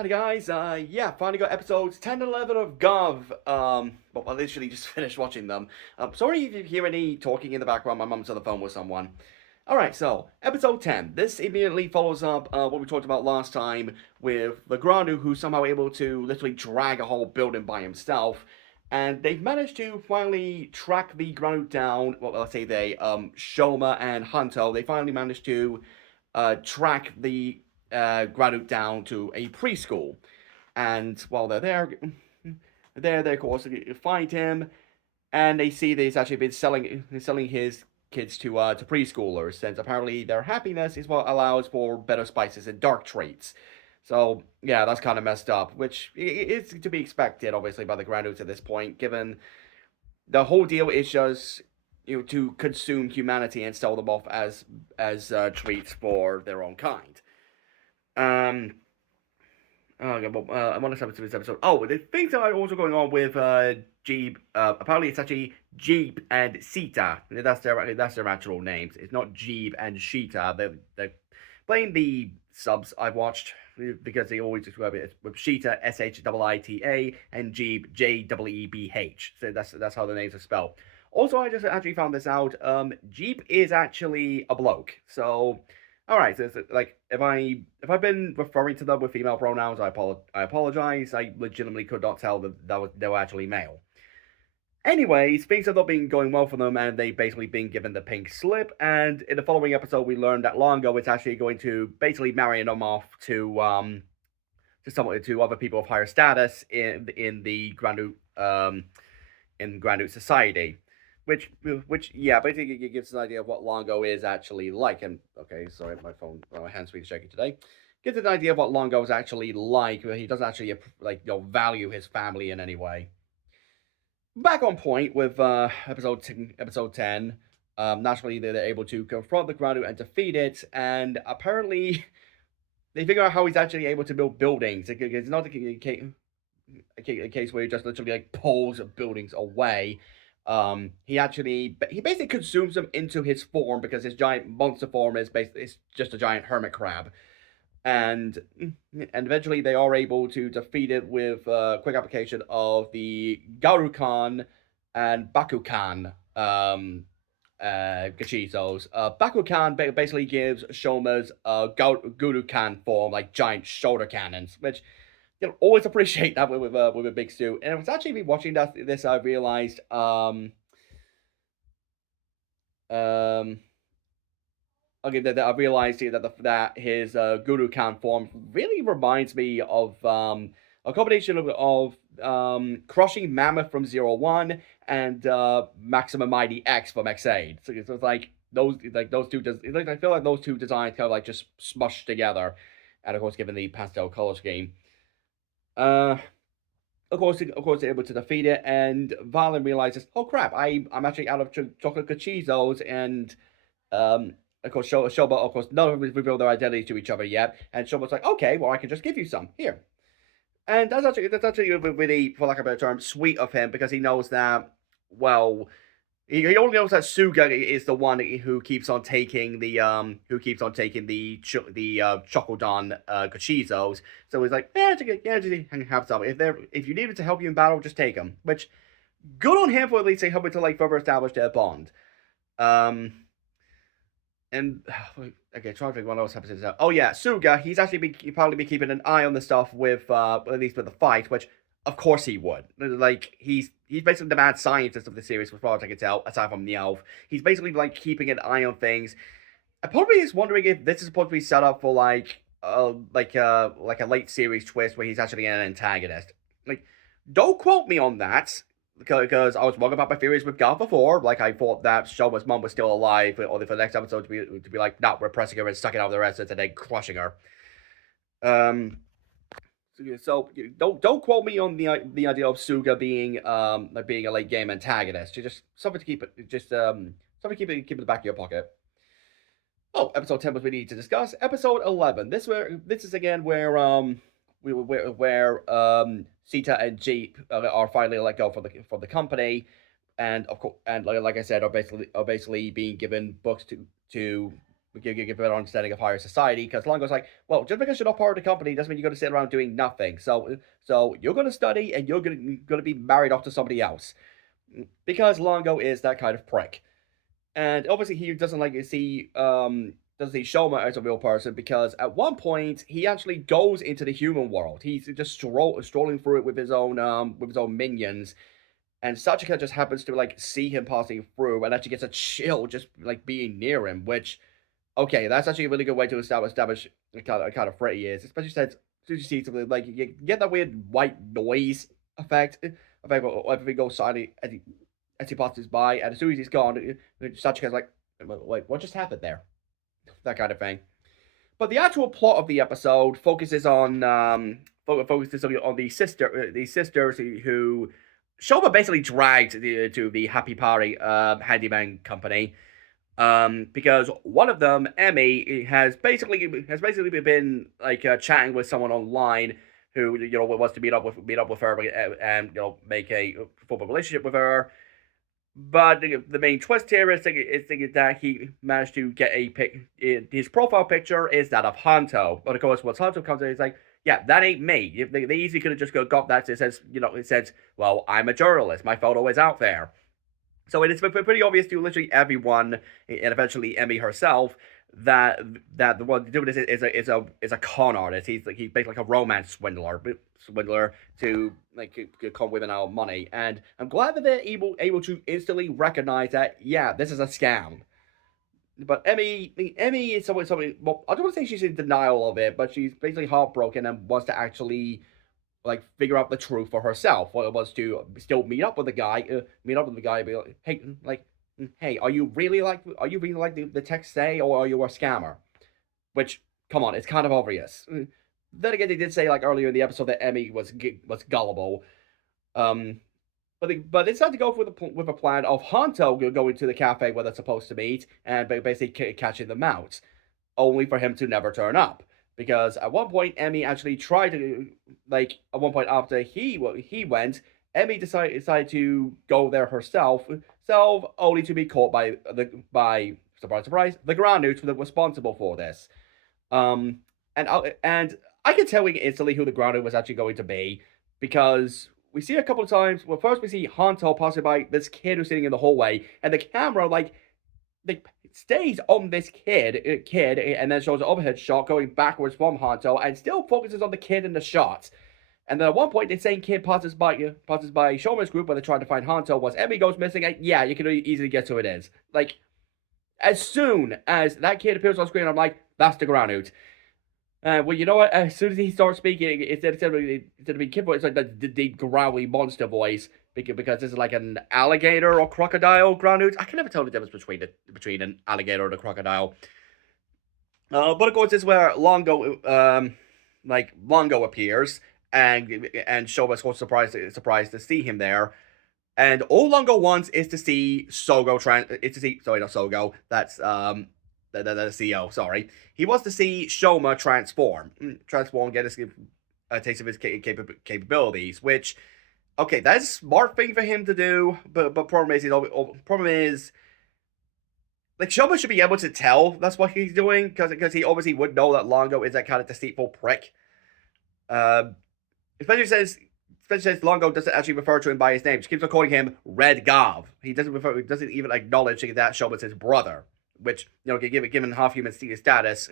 Hi guys, yeah, finally got episodes 10 and 11 of Gov. Well, I literally just finished watching them. Sorry if you hear any talking in the background, my mum's on the phone with someone. Alright, so, episode 10. This immediately follows up what we talked about last time with Legranu, who's somehow able to literally drag a whole building by himself. And they've managed to finally track the Granu down, well, let's say Shoma and Hunto, they finally managed to track the Granite down to a preschool. And while they're there, they of course find him, and they see that he's actually been selling his kids to preschoolers, since apparently their happiness is what allows for better spices and dark traits. So yeah, that's kind of messed up, which is to be expected, obviously, by the Granules at this point, given the whole deal is just to consume humanity and sell them off as treats for their own kind. Um, Oh, yeah, well, I want to to this episode. Oh, the things that are also going on with Jeeb. Apparently, it's actually Jeeb and Sita. That's their actual names. It's not Jeeb and Sheeta. They're playing the subs I've watched because they always describe it with Sheeta Shita and Jeeb Jeebh. So that's how the names are spelled. Also, I just actually found this out. Jeeb is actually a bloke. So all right, so like if I've been referring to them with female pronouns, I apologize. I legitimately could not tell that they were actually male. Anyways, things have not been going well for them, and they've basically been given the pink slip. And in the following episode, we learned that Longo is actually going to basically marry them off to other people of higher status in the Granute society, which yeah, basically it gives an idea of what Longo is actually like. And okay, sorry, my hands free shaking today. Gives an idea of what Longo is actually like. He doesn't actually value his family in any way. Back on point with episode 10. Naturally, they're able to confront the Granute and defeat it, and apparently they figure out how he's actually able to build buildings. It's not a case where he just literally like pulls buildings away. He basically consumes them into his form, because his giant monster form is just a giant hermit crab, and eventually they are able to defeat it with quick application of the Garukan and Bakukan Gachizos. Bakukan basically gives Shoma's Gurukan form like giant shoulder cannons, which always appreciate that with a big suit. And it was actually me watching this I realized um okay that I realized here that his Guru Khan form really reminds me of a combination of Crushing Mammoth from Zero One and Maximum Mighty X from X8. So it's like those two I feel like those two designs kind of like just smushed together, and of course given the pastel color scheme. Uh, of course, they're able to defeat it, and Valen realizes, oh crap, I'm actually out of chocolate cachizos, and um, of course, Shoba, of course, none of them reveal their identity to each other yet, and Shoba's like, okay, well, I can just give you some here, and that's actually really, for lack of a better term, sweet of him, because he knows that, well, he only knows that Suga is the one who keeps on taking the Chokodon Gachizos. So he's like, yeah, just have some. If you need it to help you in battle, just take them. Which good on him for at least helping to like further establish their bond. Um, and okay, trying to think what else happens. Oh yeah, Suga. He's probably be keeping an eye on the stuff with at least with the fight, which of course he would. Like he's basically the mad scientist of the series, as far as I can tell, aside from the elf. He's basically like keeping an eye on things. I probably is wondering if this is supposed to be set up for like a late series twist where he's actually an antagonist. Like, don't quote me on that, because I was wrong about my theories with Gavv before. Like, I thought that Shoma's mom was still alive, or for the next episode to be like, no, we're pressing her and sucking out the rest of it and then crushing her. Um, so don't quote me on the idea of Suga being a late game antagonist. Just something to keep it something to keep in the back of your pocket. Oh, episode 10 was we need to discuss. Episode 11. This is again where Sita and Jeep are finally let go from the company, and of course, and like I said, are basically being given books to give a better understanding of higher society. Because Longo's like, well, just because you're not part of the company doesn't mean you're going to sit around doing nothing. So you're going to study and you're going to be married off to somebody else, because Longo is that kind of prick. And obviously he doesn't see Shoma as a real person, because at one point he actually goes into the human world. He's just strolling through it with his own minions, and Sachika just happens to like see him passing through and actually gets a chill just like being near him. Which, okay, that's actually a really good way to establish a kind of threat he is, especially since as soon as you see something like you get that weird white noise effect, everything goes silent as he passes by, and as soon as he's gone, Sachika's like, wait, what just happened there? That kind of thing. But the actual plot of the episode focuses on these sisters who Shoma basically dragged to the Happy Party handyman company, because one of them, Emmy, has basically been like chatting with someone online who wants to meet up with her and make a formal relationship with her. But the main twist here is that he managed to get his profile picture is that of Hanto. But of course, once Hanto comes in, he's like, yeah, that ain't me. They easily could have just got that. It says, well, I'm a journalist. My photo is out there. So it is pretty obvious to literally everyone, and eventually Emmy herself, that the one doing this is a con artist. He's basically like a romance swindler to like con women out of money. And I'm glad that they're able to instantly recognize that, yeah, this is a scam. But Emmy is something. Well, I don't want to say she's in denial of it, but she's basically heartbroken and wants to actually like figure out the truth for herself. What it was to still meet up with the guy, and be like, hey, are you really like the text say, or are you a scammer? Which, come on, it's kind of obvious. Then again, they did say like earlier in the episode that Emmy was gullible. Um, but they decided to go with a plan of Hanto going to the cafe where they're supposed to meet and basically catching them out, only for him to never turn up. Because at one point, Emmy actually tried to, like, at one point after he went, Emmy decided to go there herself, only to be caught by surprise surprise the ground newts that were responsible for this. Um, and I can tell instantly who the ground newt was actually going to be, because we see a couple of times. Well, first we see Hanto passing by this kid who's sitting in the hallway, and the camera like stays on this kid, and then shows an overhead shot going backwards from Hanto, and still focuses on the kid in the shot. And then at one point, the same kid passes by Shoma's group where they're trying to find Hanto. Once Emmy goes missing, and yeah, you can easily guess who it is. Like, as soon as that kid appears on screen, I'm like, that's the ground newt. Well, you know what? As soon as he starts speaking, instead of being kid voice, it's like the deep growly monster voice, because this is like an alligator or crocodile ground newt. I can never tell the difference between an alligator and a crocodile. But of course, this is where Longo appears, and Shoba's quite surprised to see him there. And all Longo wants is to see sorry, not Sogo. That's the CEO. Sorry, he wants to see Shoma transform, get a taste of his capabilities. Which, okay, that's a smart thing for him to do. But problem is, like, Shoma should be able to tell that's what he's doing, because he obviously would know that Longo is that kind of deceitful prick. Uh, especially since Longo doesn't actually refer to him by his name. She keeps on calling him Red Gavv. He doesn't even acknowledge that Shoma's his brother, which, given half human status,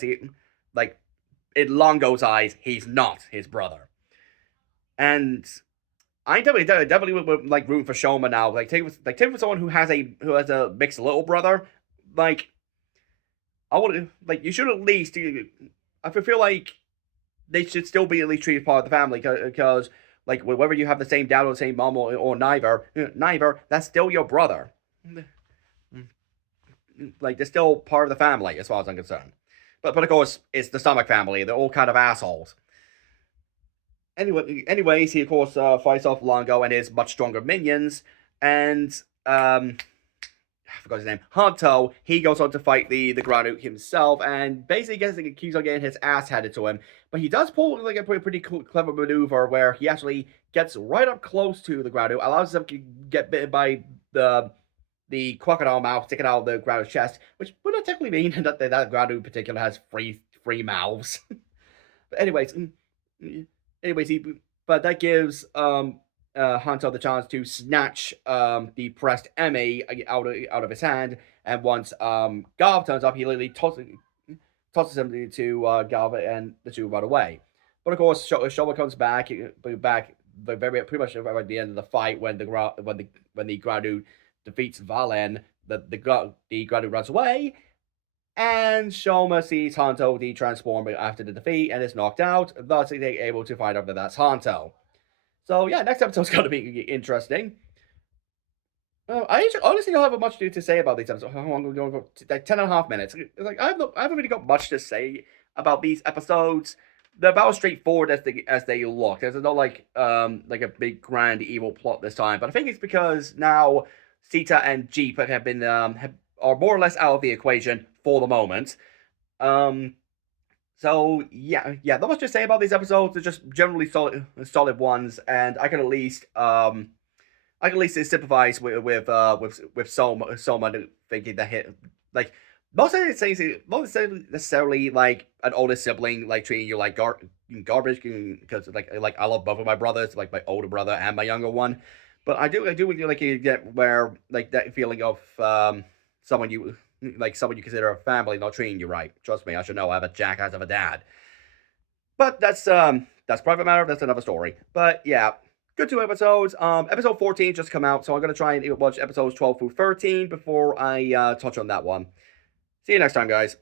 he, like, in Longo's eyes, he's not his brother. And I definitely would like rooting for Shoma now. Take for someone who has a mixed little brother. Like, I would like, you should at least. I feel like they should still be at least treated part of the family, because like, whether you have the same dad or the same mom, or neither, that's still your brother. Like, they're still part of the family as far as I'm concerned. But of course, it's the stomach family. They're all kind of assholes. Anyways, he of course fights off Longo and his much stronger minions, and I forgot his name, Hanto. He goes on to fight the ground newt himself, and basically keeps on getting his ass handed to him. But he does pull like a pretty cool, clever maneuver where he actually gets right up close to the ground newt, allows himself to get bitten by the the crocodile mouth sticking out of the Gradu's chest, which would not technically mean that Gradu in particular has three mouths. But anyways, but that gives Hunter the chance to snatch the pressed Emmy out of his hand, and once Gavv turns up, he literally tosses him to Gavv, and the two run away. But of course, Showa comes back, very pretty much at the end of the fight when the Gradu defeats Valen. The Gradu runs away, and Shoma sees Hanto de-transform after the defeat and is knocked out, thus he's able to find out that that's Hanto. So yeah, next episode's going to be interesting. I honestly don't have much to say about these episodes. How long are we going for? Like 10.5 minutes. Like I haven't really got much to say about these episodes. They're about as straightforward as they look. There's no like a big grand evil plot this time, but I think it's because now Sita and Jeep have been are more or less out of the equation for the moment. So yeah, not much to say about these episodes. They're just generally solid ones, and I can at least sympathize with Soma thinking that like most of the things, not necessarily like an older sibling like treating you like garbage, because like I love both of my brothers, like my older brother and my younger one, but I do like you get where like that feeling of someone you consider a family not treating you right. Trust me, I should know. I have a jackass of a dad. But that's private matter. That's another story. But yeah, good 2 episodes. Episode 14 just come out, so I'm gonna try and watch episodes 12 through 13 before I touch on that one. See you next time, guys.